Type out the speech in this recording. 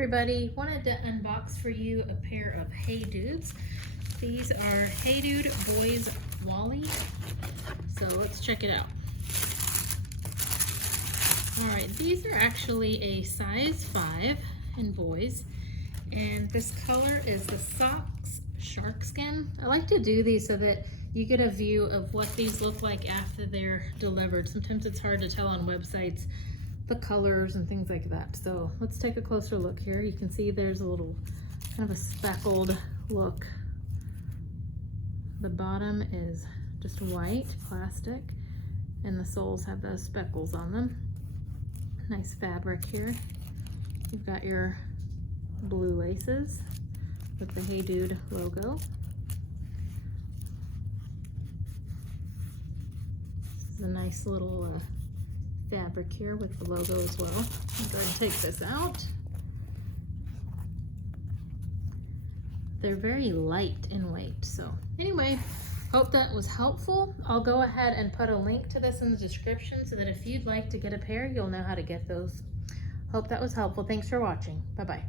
everybody, wanted to unbox for you a pair of Hey Dudes. These are Hey Dude Boys Wally. So let's check it out. Alright, these are actually a size 5 in boys. And this color is the Sox Sharkskin. I like to do these so that you get a view of what these look like after they're delivered. Sometimes it's hard to tell on websites the colors and things like that. So let's take a closer look here. You can see there's a little kind of a speckled look. The bottom is just white plastic and the soles have those speckles on them. Nice fabric here. You've got your blue laces with the Hey Dude logo. This is a nice little fabric here with the logo as well. I'll go ahead and take this out. They're very light in weight. So anyway, hope that was helpful. I'll go ahead and put a link to this in the description so that if you'd like to get a pair, you'll know how to get those. Hope that was helpful. Thanks for watching. Bye-bye.